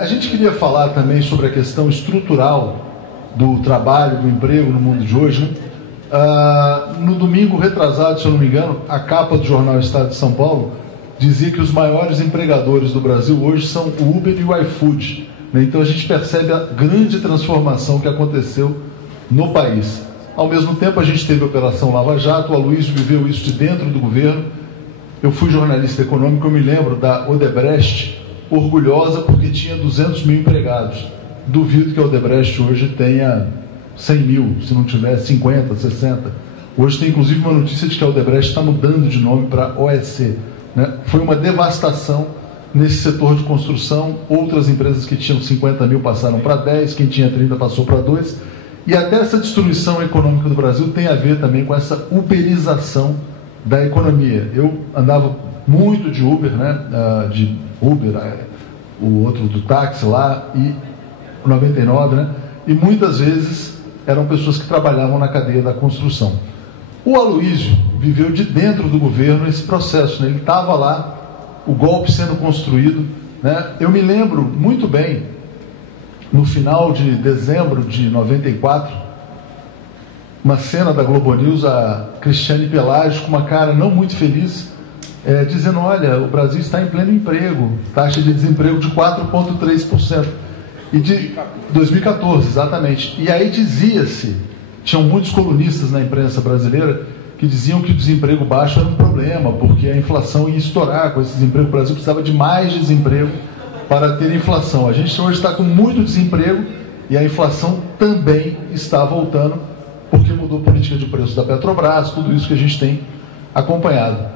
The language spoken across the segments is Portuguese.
A gente queria falar também sobre a questão estrutural do trabalho, do emprego no mundo de hoje, né? No domingo retrasado, se eu não me engano, a capa do jornal Estado de São Paulo dizia que os maiores empregadores do Brasil hoje são o Uber e o iFood, né? Então a gente percebe a grande transformação que aconteceu no país. Ao mesmo tempo, a gente teve a Operação Lava Jato, o Aloysio viveu isso de dentro do governo. Eu fui jornalista econômico, eu me lembro da Odebrecht, orgulhosa porque tinha 200 mil empregados. Duvido que a Odebrecht hoje tenha 100 mil, se não tiver 50, 60. Hoje tem inclusive uma notícia de que a Odebrecht está mudando de nome para OEC, né? Foi uma devastação nesse setor de construção. Outras empresas que tinham 50 mil passaram para 10, quem tinha 30 passou para 2. E até essa destruição econômica do Brasil tem a ver também com essa uberização da economia. Eu andava muito de Uber, né? De Uber, o outro do táxi lá, e o 99, né? E muitas vezes eram pessoas que trabalhavam na cadeia da construção. O Aloysio viveu de dentro do governo esse processo, né? Ele estava lá, o golpe sendo construído, né? Eu me lembro muito bem, no final de dezembro de 94, uma cena da Globo News, a Cristiane Pelágio com uma cara não muito feliz, dizendo: olha, o Brasil está em pleno emprego, taxa de desemprego de 4,3%. E de 2014, exatamente. E aí dizia-se, tinham muitos colunistas na imprensa brasileira que diziam que o desemprego baixo era um problema, porque a inflação ia estourar com esse desemprego. O Brasil precisava de mais desemprego para ter inflação. A gente hoje está com muito desemprego e a inflação também está voltando, porque mudou a política de preço da Petrobras, tudo isso que a gente tem acompanhado.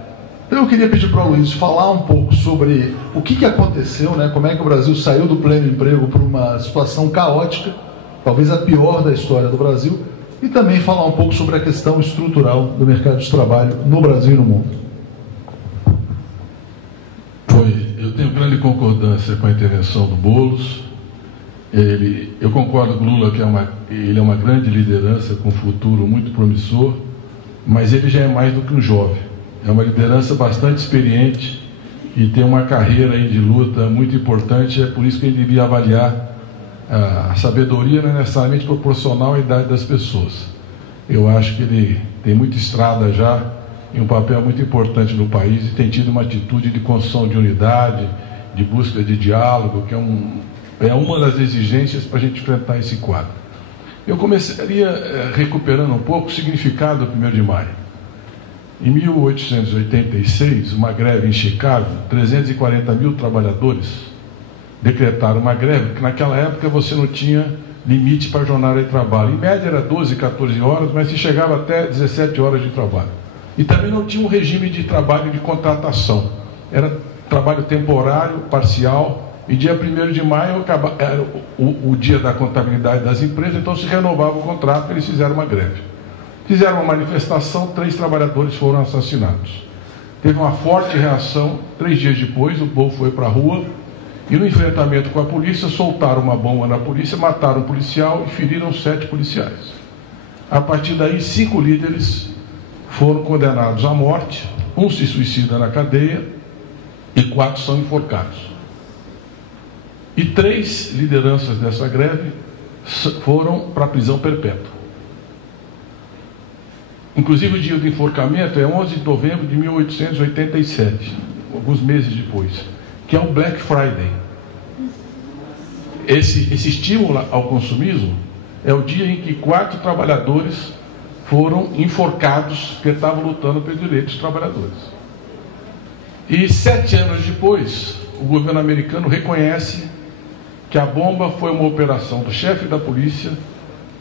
Então eu queria pedir para o Luiz falar um pouco sobre o que aconteceu, né? Como é que o Brasil saiu do pleno emprego para uma situação caótica, talvez a pior da história do Brasil, e também falar um pouco sobre a questão estrutural do mercado de trabalho no Brasil e no mundo. Eu tenho grande concordância com a intervenção do Boulos. Eu concordo com o Lula que ele é uma grande liderança com um futuro muito promissor, mas ele já é mais do que um jovem. É uma liderança bastante experiente e tem uma carreira aí de luta muito importante. É por isso que ele devia avaliar a sabedoria, não é necessariamente proporcional à idade das pessoas. Eu acho que ele tem muita estrada já e um papel muito importante no país e tem tido uma atitude de construção de unidade, de busca de diálogo, que é uma das exigências para a gente enfrentar esse quadro. Eu começaria recuperando um pouco o significado do 1º de maio. Em 1886, uma greve em Chicago, 340 mil trabalhadores decretaram uma greve, porque naquela época você não tinha limite para a jornada de trabalho. Em média era 12, 14 horas, mas se chegava até 17 horas de trabalho. E também não tinha um regime de trabalho de contratação. Era trabalho temporário, parcial, e dia 1º de maio era o dia da contabilidade das empresas, então se renovava o contrato, eles fizeram uma greve. Fizeram uma manifestação, 3 trabalhadores foram assassinados. Teve uma forte reação, 3 dias depois o povo foi para a rua e no enfrentamento com a polícia soltaram uma bomba na polícia, mataram um policial e feriram 7 policiais. A partir daí 5 líderes foram condenados à morte, 1 se suicida na cadeia e 4 são enforcados. E 3 lideranças dessa greve foram para a prisão perpétua. Inclusive o dia do enforcamento é 11 de novembro de 1887, alguns meses depois, que é o Black Friday. Esse estímulo ao consumismo é o dia em que 4 trabalhadores foram enforcados porque estavam lutando pelos direitos dos trabalhadores. E 7 anos depois, o governo americano reconhece que a bomba foi uma operação do chefe da polícia,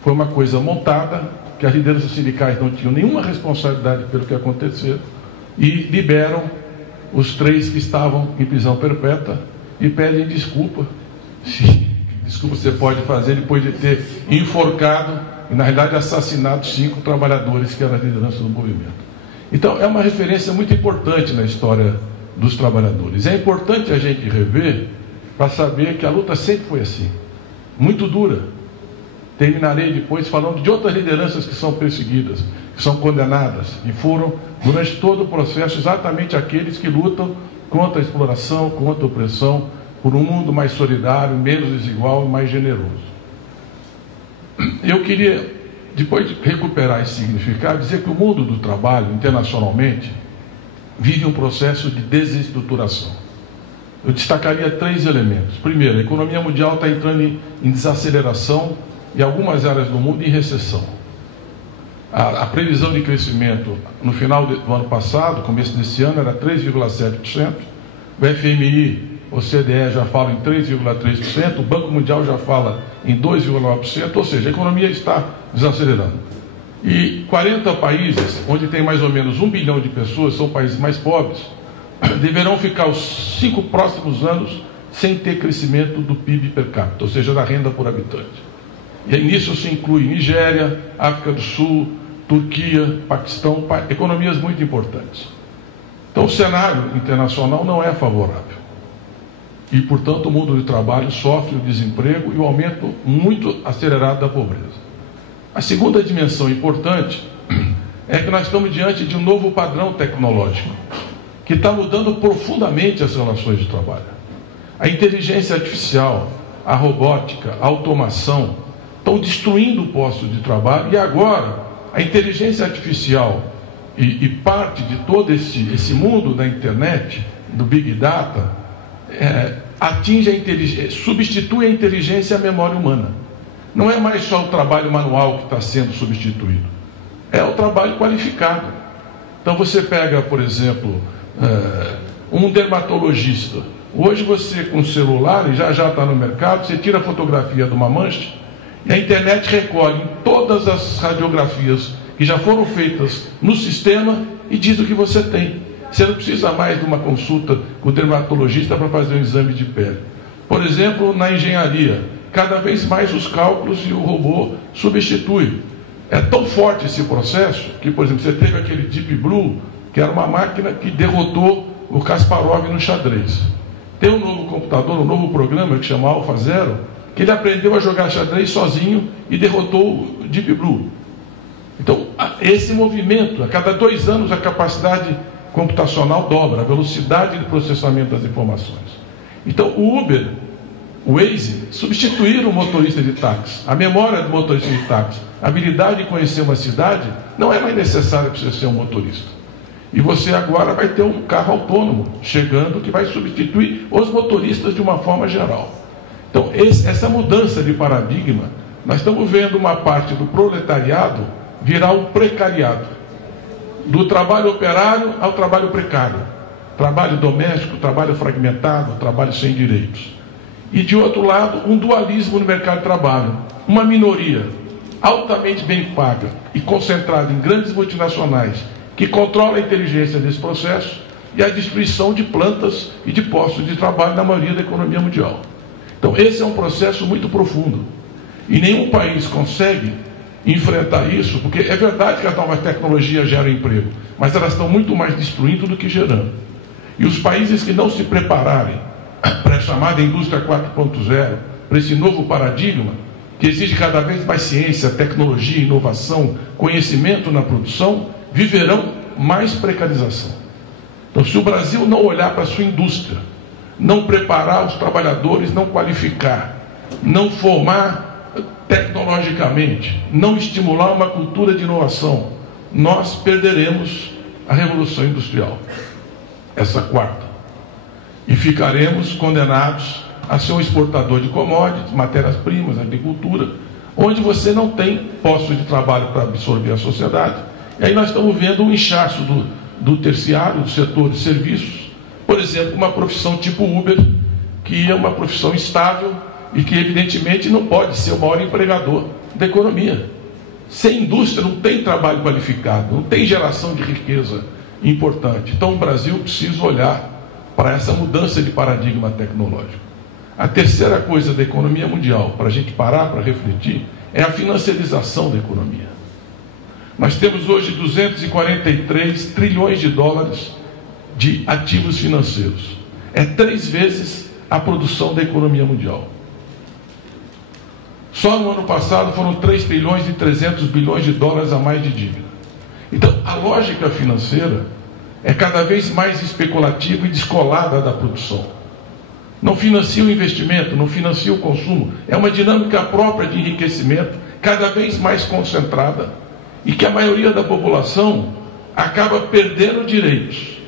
foi uma coisa montada, que as lideranças sindicais não tinham nenhuma responsabilidade pelo que aconteceu, e liberam os 3 que estavam em prisão perpétua e pedem desculpa. Desculpa você pode fazer depois de ter enforcado e, na realidade, assassinado 5 trabalhadores que eram as lideranças do movimento. Então, é uma referência muito importante na história dos trabalhadores. É importante a gente rever para saber que a luta sempre foi assim, muito dura. Terminarei depois falando de outras lideranças que são perseguidas, que são condenadas, e foram, durante todo o processo, exatamente aqueles que lutam contra a exploração, contra a opressão, por um mundo mais solidário, menos desigual e mais generoso. Eu queria, depois de recuperar esse significado, dizer que o mundo do trabalho, internacionalmente, vive um processo de desestruturação. Eu destacaria 3 elementos. Primeiro, a economia mundial está entrando em desaceleração e algumas áreas do mundo em recessão. A previsão de crescimento no final do ano passado, começo desse ano, era 3,7%. O FMI, o CDE já fala em 3,3%, o Banco Mundial já fala em 2,9%, ou seja, a economia está desacelerando. E 40 países, onde tem mais ou menos 1 bilhão de pessoas, são países mais pobres, deverão ficar os 5 próximos anos sem ter crescimento do PIB per capita, ou seja, da renda por habitante. E nisso se inclui Nigéria, África do Sul, Turquia, Paquistão, economias muito importantes. Então o cenário internacional não é favorável. E, portanto, o mundo do trabalho sofre o desemprego e o aumento muito acelerado da pobreza. A segunda dimensão importante é que nós estamos diante de um novo padrão tecnológico, que está mudando profundamente as relações de trabalho. A inteligência artificial, a robótica, a automação estão destruindo postos de trabalho, e agora a inteligência artificial e parte de todo esse mundo da internet, do Big Data, atinge a inteligência, substitui a inteligência e a memória humana. Não é mais só o trabalho manual que está sendo substituído, é o trabalho qualificado. Então você pega, por exemplo, um dermatologista. Hoje você, com o celular, e já está no mercado, você tira a fotografia de uma mancha e a internet recolhe todas as radiografias que já foram feitas no sistema e diz o que você tem. Você não precisa mais de uma consulta com o dermatologista para fazer um exame de pele. Por exemplo, na engenharia, cada vez mais os cálculos e o robô substituem. É tão forte esse processo que, por exemplo, você teve aquele Deep Blue, que era uma máquina que derrotou o Kasparov no xadrez. Tem um novo computador, um novo programa que chama AlphaZero, que ele aprendeu a jogar xadrez sozinho e derrotou o Deep Blue. Então, esse movimento, a cada 2 anos a capacidade computacional dobra, a velocidade de processamento das informações. Então, o Uber, o Waze, substituíram o motorista de táxi. A memória do motorista de táxi, a habilidade de conhecer uma cidade, não é mais necessária para você ser um motorista. E você agora vai ter um carro autônomo chegando que vai substituir os motoristas de uma forma geral. Então, essa mudança de paradigma, nós estamos vendo uma parte do proletariado virar um precariado. Do trabalho operário ao trabalho precário. Trabalho doméstico, trabalho fragmentado, trabalho sem direitos. E, de outro lado, um dualismo no mercado de trabalho. Uma minoria altamente bem paga e concentrada em grandes multinacionais que controla a inteligência desse processo e a destruição de plantas e de postos de trabalho na maioria da economia mundial. Então, esse é um processo muito profundo. E nenhum país consegue enfrentar isso, porque é verdade que as novas tecnologias geram emprego, mas elas estão muito mais destruindo do que gerando. E os países que não se prepararem para a chamada indústria 4.0, para esse novo paradigma, que exige cada vez mais ciência, tecnologia, inovação, conhecimento na produção, viverão mais precarização. Então, se o Brasil não olhar para a sua indústria, não preparar os trabalhadores, não qualificar, não formar tecnologicamente, não estimular uma cultura de inovação, nós perderemos a revolução industrial, essa quarta, e ficaremos condenados a ser um exportador de commodities, matérias-primas, agricultura, onde você não tem postos de trabalho para absorver a sociedade. E aí nós estamos vendo um inchaço do terciário, do setor de serviços. Por exemplo, uma profissão tipo Uber, que é uma profissão estável e que evidentemente não pode ser o maior empregador da economia. Sem indústria não tem trabalho qualificado, não tem geração de riqueza importante. Então o Brasil precisa olhar para essa mudança de paradigma tecnológico. A terceira coisa da economia mundial, para a gente parar para refletir, é a financiarização da economia. Nós temos hoje 243 trilhões de dólares de ativos financeiros. É 3 vezes a produção da economia mundial. Só no ano passado foram 3 trilhões e 300 bilhões de dólares a mais de dívida. Então, a lógica financeira é cada vez mais especulativa e descolada da produção. não financia o investimento, não financia o consumo. É uma dinâmica própria de enriquecimento, cada vez mais concentrada, e que a maioria da população acaba perdendo direitos.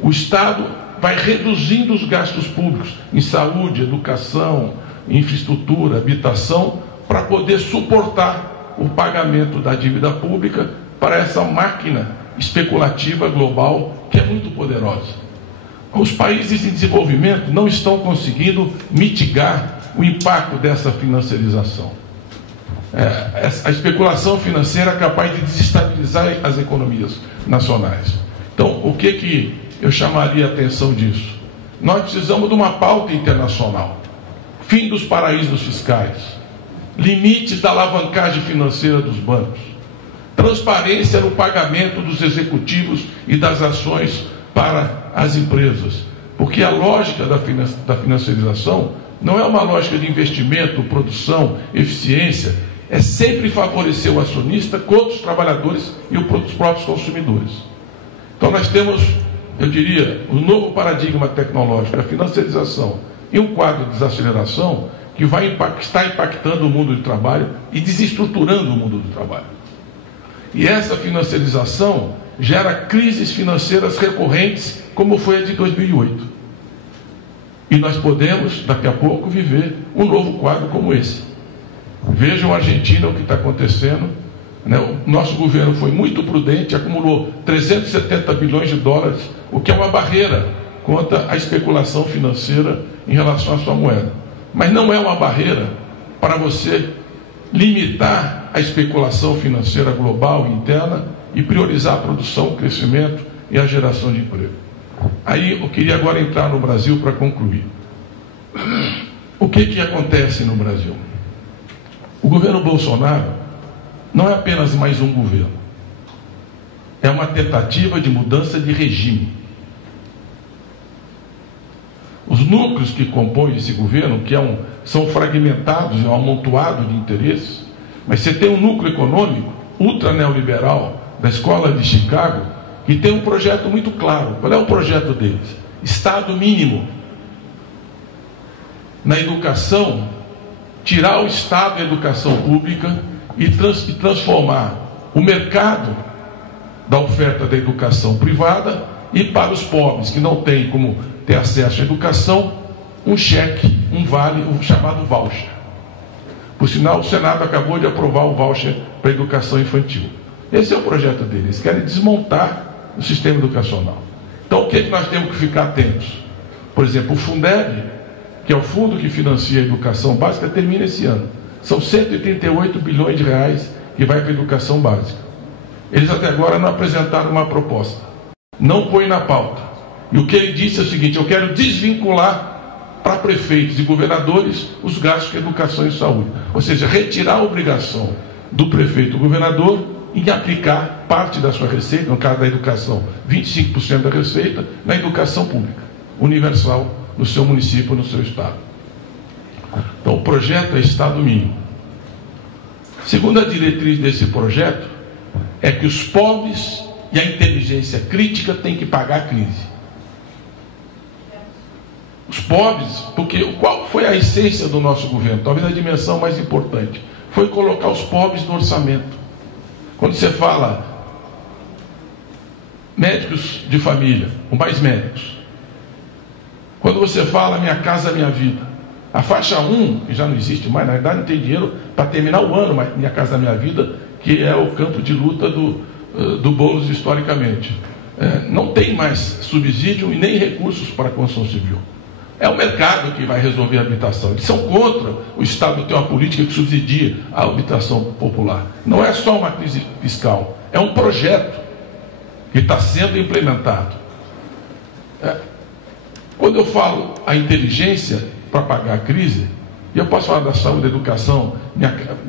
O Estado vai reduzindo os gastos públicos em saúde, educação, infraestrutura, habitação, para poder suportar o pagamento da dívida pública para essa máquina especulativa global que é muito poderosa. Os países em desenvolvimento não estão conseguindo mitigar o impacto dessa financiarização. A especulação financeira é capaz de desestabilizar as economias nacionais. Então, o que eu chamaria a atenção disso? Nós precisamos de uma pauta internacional. Fim dos paraísos fiscais. Limites da alavancagem financeira dos bancos. Transparência no pagamento dos executivos e das ações para as empresas. Porque a lógica da financiarização não é uma lógica de investimento, produção, eficiência. É sempre favorecer o acionista contra os trabalhadores e os próprios consumidores. Então nós temos, eu diria, um novo paradigma tecnológico, a financiarização e um quadro de desaceleração que está impactando o mundo do trabalho e desestruturando o mundo do trabalho. E essa financiarização gera crises financeiras recorrentes, como foi a de 2008. E nós podemos, daqui a pouco, viver um novo quadro como esse. Vejam a Argentina, o que está acontecendo. O nosso governo foi muito prudente, acumulou 370 bilhões de dólares, o que é uma barreira contra a especulação financeira em relação à sua moeda. Mas não é uma barreira para você limitar a especulação financeira global e interna e priorizar a produção, o crescimento e a geração de emprego. Aí eu queria agora entrar no Brasil para concluir. O que acontece no Brasil? O governo Bolsonaro não é apenas mais um governo. É uma tentativa de mudança de regime. Os núcleos que compõem esse governo, são fragmentados, é um amontoado de interesses, mas você tem um núcleo econômico ultra neoliberal da Escola de Chicago, que tem um projeto muito claro. Qual é o projeto deles? Estado mínimo. Na educação, tirar o Estado da educação pública e transformar o mercado da oferta da educação privada e para os pobres que não têm como ter acesso à educação, um cheque, um vale, um chamado voucher. Por sinal, o Senado acabou de aprovar o voucher para a educação infantil. Esse é o projeto deles. Eles querem desmontar o sistema educacional. Então, o que nós temos que ficar atentos? Por exemplo, o Fundeb, que é o fundo que financia a educação básica, termina esse ano. São 138 bilhões de reais que vai para a educação básica. Eles até agora não apresentaram uma proposta. Não põe na pauta. E o que ele disse é o seguinte: eu quero desvincular para prefeitos e governadores os gastos com educação e saúde. Ou seja, retirar a obrigação do prefeito e governador em aplicar parte da sua receita, no caso da educação, 25% da receita, na educação pública, universal, no seu município, no seu estado. Então, o projeto é Estado mínimo. Segunda diretriz desse projeto é que os pobres e a inteligência crítica têm que pagar a crise. Os pobres, porque qual foi a essência do nosso governo? Talvez a dimensão mais importante foi colocar os pobres no orçamento. Quando você fala médicos de família, ou mais médicos, quando você fala Minha Casa Minha Vida, a faixa 1, que já não existe mais, na verdade não tem dinheiro para terminar o ano, mas Minha Casa Minha Vida, que é o campo de luta do Boulos historicamente, não tem mais subsídio e nem recursos para a construção civil. É o mercado que vai resolver a habitação. Eles são contra o Estado ter uma política que subsidia a habitação popular. Não é só uma crise fiscal, é um projeto que está sendo implementado. Quando eu falo a inteligência para pagar a crise, e eu posso falar da saúde, da educação,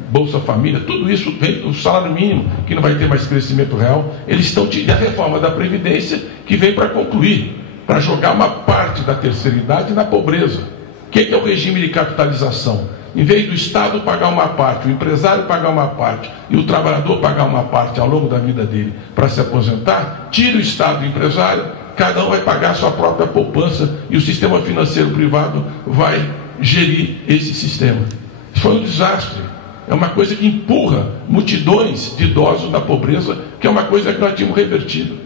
Bolsa Família, tudo isso vem do salário mínimo, que não vai ter mais crescimento real. Eles estão tirando a reforma da Previdência, que vem para concluir, para jogar uma parte da terceira idade na pobreza. O que é o regime de capitalização? Em vez do Estado pagar uma parte, o empresário pagar uma parte e o trabalhador pagar uma parte ao longo da vida dele para se aposentar, tira o Estado do empresário, cada um vai pagar a sua própria poupança e o sistema financeiro privado vai gerir esse sistema. Isso foi um desastre. É uma coisa que empurra multidões de idosos na pobreza, que é uma coisa que nós tínhamos revertido.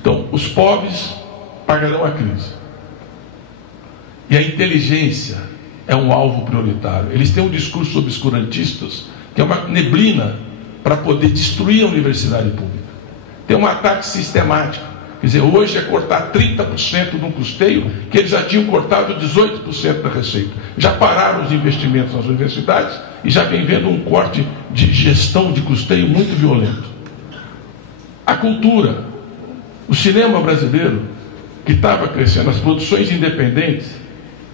Então, os pobres pagarão a crise. E a inteligência é um alvo prioritário. Eles têm um discurso obscurantistas, que é uma neblina para poder destruir a universidade pública. Tem um ataque sistemático. Quer dizer, hoje é cortar 30% de um custeio que eles já tinham cortado 18% da receita. Já pararam os investimentos nas universidades e já vem vendo um corte de gestão de custeio muito violento. A cultura, o cinema brasileiro, que estava crescendo, as produções independentes,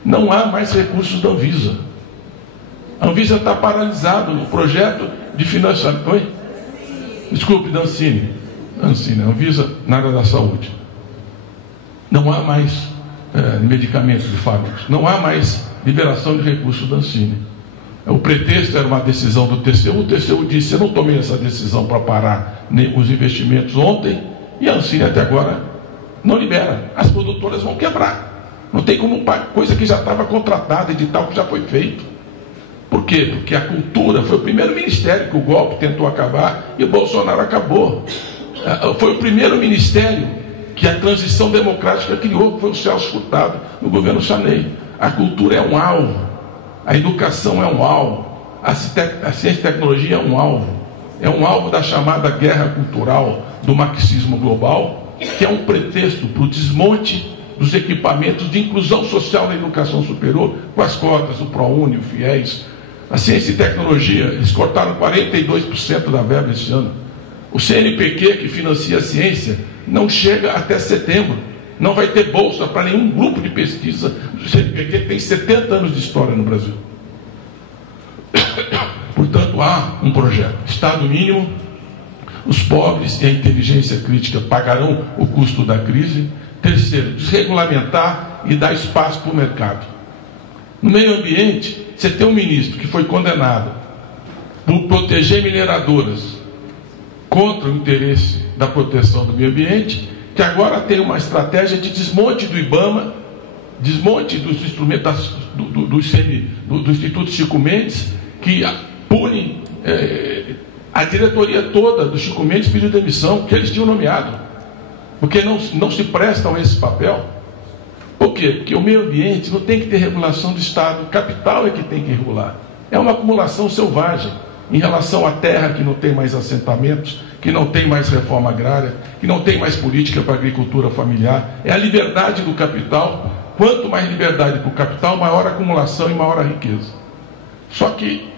não há mais recursos da Anvisa. A Anvisa está paralisada no projeto de financiamento. Oi? Desculpe, da Ancine. A Anvisa na área da saúde. Não há mais medicamentos de fármacos. Não há mais liberação de recursos da Ancine. O pretexto era uma decisão do TCU. O TCU disse: eu não tomei essa decisão para parar os investimentos ontem, e a Ancine até agora não libera. As produtoras vão quebrar. Não tem como pagar coisa que já estava contratada, edital que já foi feito. Por quê? Porque a cultura foi o primeiro ministério que o golpe tentou acabar e o Bolsonaro acabou. Foi o primeiro ministério que a transição democrática criou, que foi o Celso Furtado, no governo Sarney. A cultura é um alvo, a educação é um alvo, a ciência e tecnologia é um alvo da chamada guerra cultural do marxismo global, que é um pretexto para o desmonte dos equipamentos de inclusão social na educação superior, com as cotas, o ProUni, o FIES. A ciência e tecnologia, eles cortaram 42% da verba esse ano. O CNPq, que financia a ciência, não chega até setembro. Não vai ter bolsa para nenhum grupo de pesquisa do CNPq, que tem 70 anos de história no Brasil. Portanto, há um projeto. Estado mínimo, os pobres e a inteligência crítica pagarão o custo da crise. Terceiro, desregulamentar e dar espaço para o mercado. No meio ambiente, você tem um ministro que foi condenado por proteger mineradoras contra o interesse da proteção do meio ambiente, que agora tem uma estratégia de desmonte do IBAMA, desmonte dos instrumentos do Instituto Chico Mendes, que pune a diretoria toda do Chico Mendes pediu demissão, que eles tinham nomeado, porque não se prestam a esse papel. Por quê? Porque o meio ambiente não tem que ter regulação do Estado, o capital é que tem que regular. É uma acumulação selvagem em relação à terra que não tem mais assentamentos, que não tem mais reforma agrária, que não tem mais política para a agricultura familiar. É a liberdade do capital. Quanto mais liberdade para o capital, maior a acumulação e maior a riqueza. Só que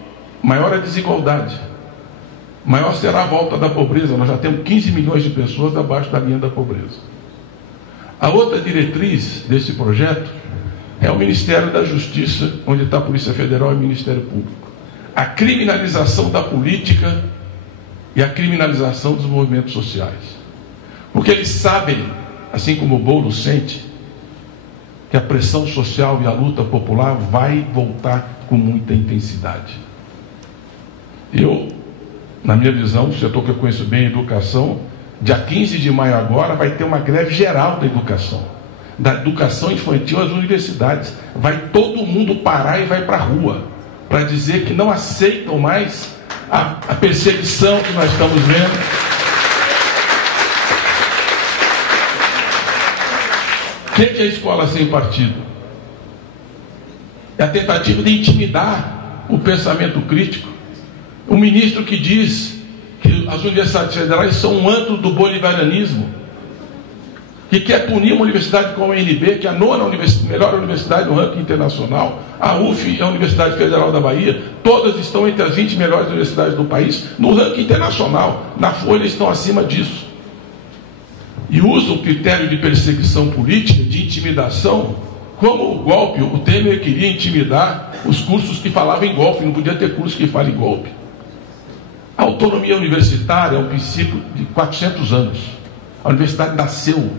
maior a desigualdade, maior será a volta da pobreza. Nós já temos 15 milhões de pessoas abaixo da linha da pobreza. A outra diretriz desse projeto é o Ministério da Justiça, onde está a Polícia Federal e o Ministério Público. A criminalização da política e a criminalização dos movimentos sociais. Porque eles sabem, assim como o Boulos sente, que a pressão social e a luta popular vai voltar com muita intensidade. Eu, na minha visão, o setor que eu conheço bem, educação, dia 15 de maio agora vai ter uma greve geral da educação infantil às universidades. Vai todo mundo parar e vai para a rua, para dizer que não aceitam mais a perseguição que nós estamos vendo. O que é a escola sem partido? É a tentativa de intimidar o pensamento crítico. O ministro que diz que as universidades federais são um antro do bolivarianismo, que quer punir uma universidade como a UNB, que é a melhor universidade do ranking internacional. A UF é a Universidade Federal da Bahia. Todas estão entre as 20 melhores universidades do país no ranking internacional. Na Folha estão acima disso. E usa o critério de perseguição política, de intimidação, como o golpe. O Temer queria intimidar os cursos que falavam em golpe. Não podia ter curso que fale em golpe. A autonomia universitária é um princípio de 400 anos. A universidade nasceu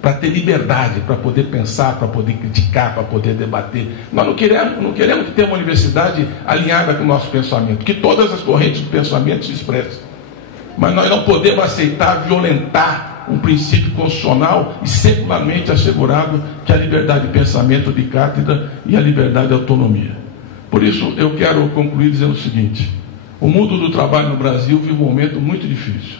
para ter liberdade, para poder pensar, para poder criticar, para poder debater. Nós não queremos que tenha uma universidade alinhada com o nosso pensamento, que todas as correntes do pensamento se expressem. Mas nós não podemos aceitar violentar um princípio constitucional e secularmente assegurado, que é a liberdade de pensamento de cátedra e a liberdade de autonomia. Por isso, eu quero concluir dizendo o seguinte: o mundo do trabalho no Brasil vive um momento muito difícil.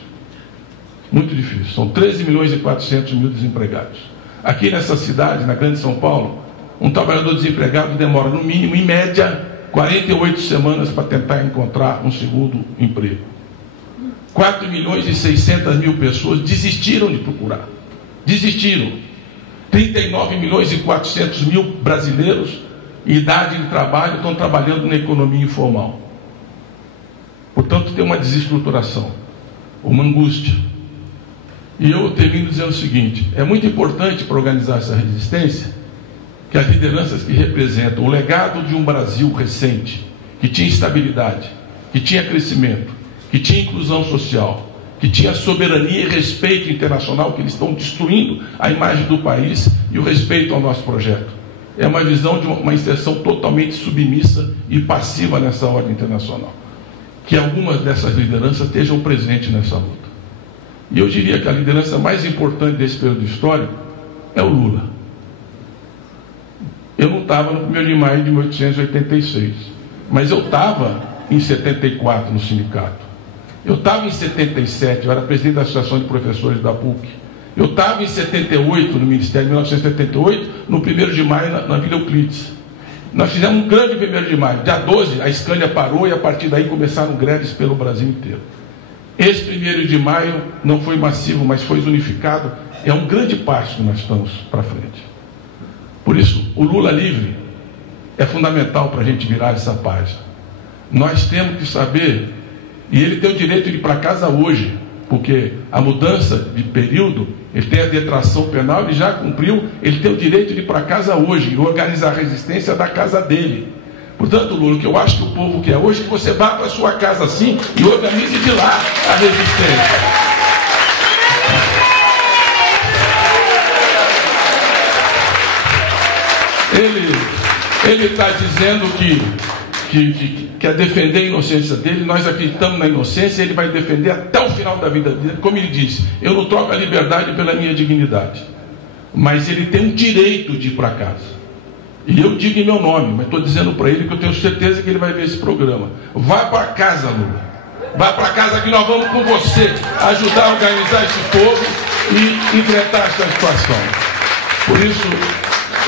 Muito difícil. São 13 milhões e 400 mil desempregados. Aqui nessa cidade, na Grande São Paulo, um trabalhador desempregado demora, no mínimo, em média, 48 semanas para tentar encontrar um segundo emprego. 4 milhões e 600 mil pessoas desistiram de procurar. Desistiram. 39 milhões e 400 mil brasileiros em idade de trabalho estão trabalhando na economia informal. Portanto, tem uma desestruturação, uma angústia. E eu termino dizendo o seguinte: é muito importante para organizar essa resistência que as lideranças que representam o legado de um Brasil recente, que tinha estabilidade, que tinha crescimento, que tinha inclusão social, que tinha soberania e respeito internacional, que eles estão destruindo a imagem do país e o respeito ao nosso projeto. É uma visão de uma inserção totalmente submissa e passiva nessa ordem internacional. Que algumas dessas lideranças estejam presentes nessa luta. E eu diria que a liderança mais importante desse período histórico é o Lula. Eu não estava no 1º de maio de 1886, mas eu estava em 74 no sindicato. Eu estava em 77, eu era presidente da Associação de Professores da PUC. Eu estava em 78 no Ministério, em 1978, no 1º de maio na Vila Euclides. Nós fizemos um grande 1º de maio. Dia 12, a Scania parou e a partir daí começaram greves pelo Brasil inteiro. Esse 1º de maio não foi massivo, mas foi unificado. É um grande passo que nós estamos para frente. Por isso, o Lula livre é fundamental para a gente virar essa página. Nós temos que saber, e ele tem o direito de ir para casa hoje, porque a mudança de período, ele tem a detração penal, ele já cumpriu, ele tem o direito de ir para casa hoje e organizar a resistência da casa dele. Portanto, Lula, o que eu acho que o povo quer hoje é que você vá para a sua casa assim e organize de lá a resistência. Ele está dizendo que quer defender a inocência dele. Nós acreditamos na inocência, ele vai defender até o final da vida dele. Como ele disse, eu não troco a liberdade pela minha dignidade, mas ele tem o direito de ir para casa. E eu digo em meu nome, mas estou dizendo para ele que eu tenho certeza que ele vai ver esse programa. Vá para casa, Lula. Vá para casa que nós vamos com você ajudar a organizar esse povo e enfrentar essa situação. Por isso,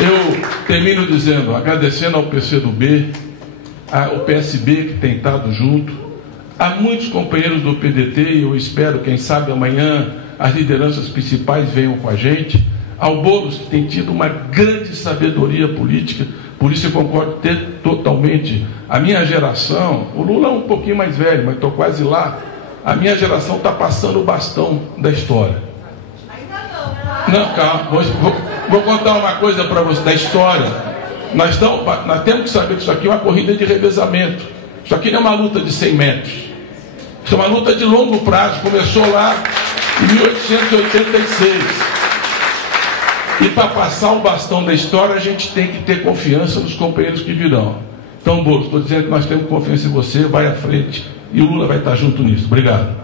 eu termino dizendo, agradecendo ao PCdoB, ao PSB que tem estado junto, a muitos companheiros do PDT, e eu espero, quem sabe amanhã, as lideranças principais venham com a gente, ao Boulos, que tem tido uma grande sabedoria política. Por isso eu concordo totalmente. A minha geração, o Lula é um pouquinho mais velho, mas estou quase lá, a minha geração está passando o bastão da história. Não, calma, vou contar uma coisa para você da história. Nós temos que saber que isso aqui é uma corrida de revezamento. Isso aqui não é uma luta de 100 metros. Isso é uma luta de longo prazo. Começou lá em 1886. E para passar o bastão da história, a gente tem que ter confiança nos companheiros que virão. Então, Boulos, estou dizendo que nós temos confiança em você, vai à frente. E o Lula vai estar junto nisso. Obrigado.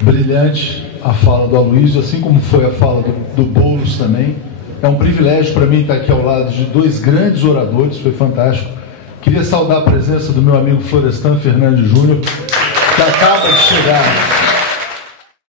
Brilhante a fala do Aloysio, assim como foi a fala do Boulos também. É um privilégio para mim estar aqui ao lado de dois grandes oradores, foi fantástico. Queria saudar a presença do meu amigo Florestan Fernandes Júnior, que acaba de chegar